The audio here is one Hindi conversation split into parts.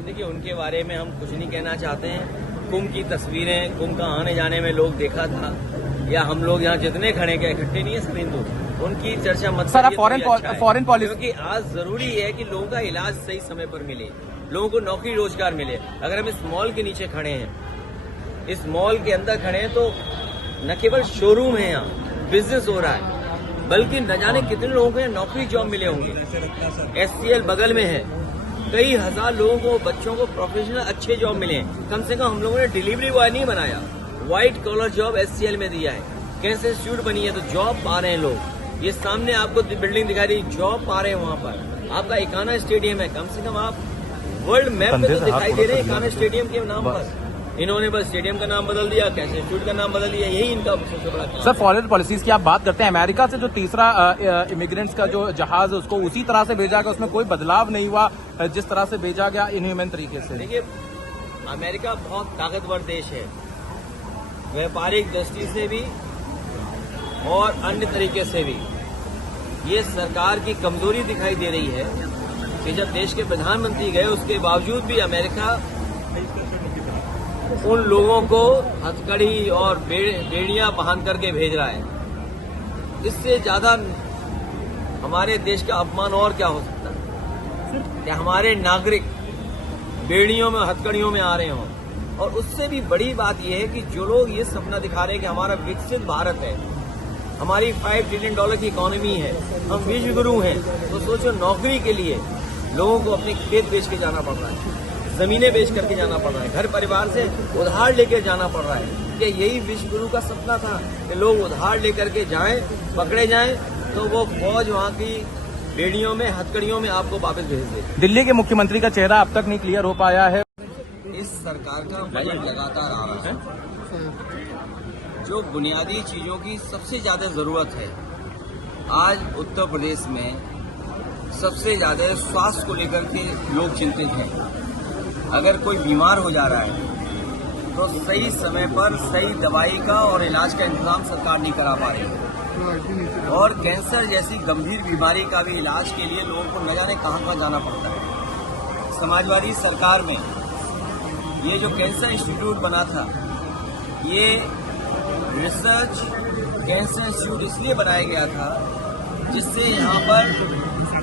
देखिए, उनके बारे में हम कुछ नहीं कहना चाहते हैं। कुंभ की तस्वीरें, कुंभ का आने जाने में लोग देखा था, या हम लोग यहाँ जितने खड़े के इकट्ठे नहीं है सब हिंदू, उनकी चर्चा मत सर, आप करिए। फॉरेन पॉलिसी, क्योंकि आज जरूरी है कि लोगों का इलाज सही समय पर मिले, लोगों को नौकरी रोजगार मिले। अगर हम इस मॉल के नीचे खड़े हैं, इस मॉल के अंदर खड़े हैं, तो न केवल शोरूम है, यहाँ बिजनेस हो रहा है, बल्कि न जाने कितने लोगों को यहाँ नौकरी जॉब मिले होंगे। SCL बगल में है, कई हजार लोगों को, बच्चों को प्रोफेशनल अच्छे जॉब मिले हैं। कम से कम हम लोगों ने डिलीवरी बॉय नहीं बनाया, व्हाइट कॉलर जॉब SCL में दिया है। कैंसर इंस्टीट्यूट बनी है तो जॉब पा रहे हैं लोग। ये सामने आपको बिल्डिंग दिखाई रही, जॉब पा रहे हैं वहाँ पर। आपका इकाना स्टेडियम है, कम से कम आप वर्ल्ड मैप पे तो दिखाई दे रहे हैं इकाना स्टेडियम के नाम पर। इन्होंने बस स्टेडियम का नाम बदल दिया, कैंसर इंस्टीट्यूट का नाम बदल दिया, यही इनका सबसे बड़ा काम। सर, फॉरेन पॉलिसीज की आप बात करते हैं, अमेरिका से जो तीसरा इमिग्रेंट्स का जो जहाज है उसको उसी तरह से भेजा गया, उसमें कोई बदलाव नहीं हुआ जिस तरह से भेजा गया इनह्यूमन तरीके से। देखिए, अमेरिका बहुत ताकतवर देश है, व्यापारिक दृष्टि से भी और अन्य तरीके से भी। ये सरकार की कमजोरी दिखाई दे रही है कि जब देश के प्रधानमंत्री गए, उसके बावजूद भी अमेरिका उन लोगों को हथकड़ी और बेड़ियां बांध करके भेज रहा है। इससे ज्यादा हमारे देश का अपमान और क्या हो सकता है कि हमारे नागरिक बेड़ियों में, हथकड़ियों में आ रहे हों। और उससे भी बड़ी बात यह है कि जो लोग ये सपना दिखा रहे हैं कि हमारा विकसित भारत है, हमारी $5 ट्रिलियन की इकोनॉमी है, हम विश्व गुरु हैं, तो सोचो नौकरी के लिए लोगों को अपने खेत बेच के जाना पड़ रहा है, जमीनें बेच करके जाना पड़ रहा है, घर परिवार से उधार लेकर जाना पड़ रहा है। कि यही विश्व गुरु का सपना था कि लोग उधार लेकर के जाएं, पकड़े जाएं, तो वो फौज वहां की बेड़ियों में, हथकड़ियों में आपको वापस भेज दे। दिल्ली के मुख्यमंत्री का चेहरा अब तक नहीं क्लियर हो पाया है। इस सरकार का बजट लगातार आ रहा है। जो बुनियादी चीजों की सबसे ज्यादा जरूरत है, आज उत्तर प्रदेश में सबसे ज्यादा स्वास्थ्य को लेकर के लोग चिंतित हैं। अगर कोई बीमार हो जा रहा है तो सही समय पर सही दवाई का और इलाज का इंतजाम सरकार नहीं करा पा रही है। और कैंसर जैसी गंभीर बीमारी का भी इलाज के लिए लोगों को न जाने कहां जाना पड़ता है। समाजवादी सरकार में ये जो कैंसर इंस्टीट्यूट बना था, ये रिसर्च कैंसर इंस्टीट्यूट इसलिए बनाया गया था जिससे यहाँ पर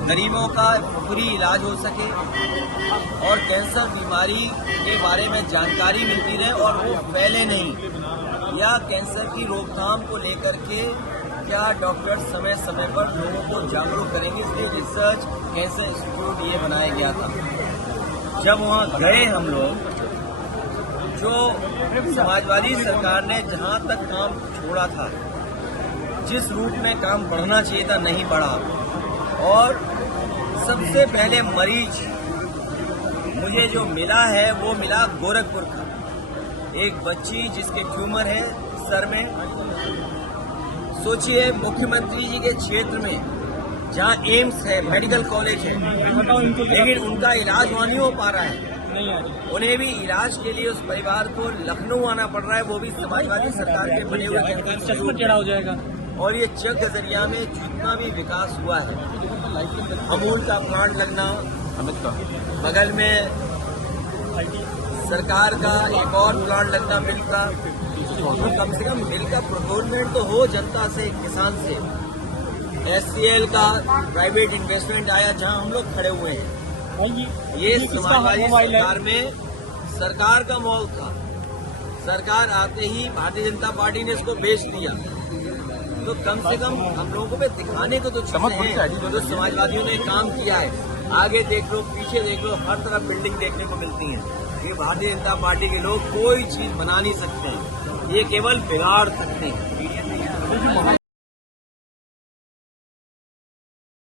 गरीबों का फ्री इलाज हो सके और कैंसर बीमारी के बारे में जानकारी मिलती रहे और वो फैले नहीं। या कैंसर की रोकथाम को लेकर के क्या डॉक्टर समय समय पर लोगों को जागरूक करेंगे, इसलिए रिसर्च कैंसर इंस्टीट्यूट ये बनाया गया था। जब वहाँ गए हम लोग, जो समाजवादी सरकार ने जहाँ तक काम छोड़ा था, जिस रूप में काम बढ़ना चाहिए था, नहीं बढ़ा। और सबसे पहले मरीज मुझे जो मिला है वो मिला गोरखपुर का, एक बच्ची जिसके ट्यूमर है सर में। सोचिए, मुख्यमंत्री जी के क्षेत्र में जहाँ एम्स है, मेडिकल कॉलेज है, लेकिन उनका इलाज वहाँ नहीं हो पा रहा है। उन्हें भी इलाज के लिए उस परिवार को लखनऊ आना पड़ रहा है, वो भी समाजवादी सरकार के बने हुए चश्मा टेढ़ा हो जाएगा। और ये चक गजरिया में जितना भी विकास हुआ है, अमूल का प्लांट लगना, बगल में सरकार का एक और प्लांट लगना मिल का, तो कम से कम मिल का प्रोक्योरमेंट तो हो जनता से, किसान से। SCL का प्राइवेट इन्वेस्टमेंट आया जहां हम लोग खड़े हुए हैं। ये समाजवादी सरकार में सरकार का मॉल था। सरकार आते ही भारतीय जनता पार्टी ने इसको बेच दिया। तो कम से कम हम लोगों को दिखाने को तो चीजें हैं जो समाजवादियों ने काम किया है। आगे देख लो, पीछे देख लो, हर तरफ बिल्डिंग देखने को मिलती है। ये भारतीय जनता पार्टी के लोग कोई चीज बना नहीं सकते, ये केवल बिगाड़ सकते हैं।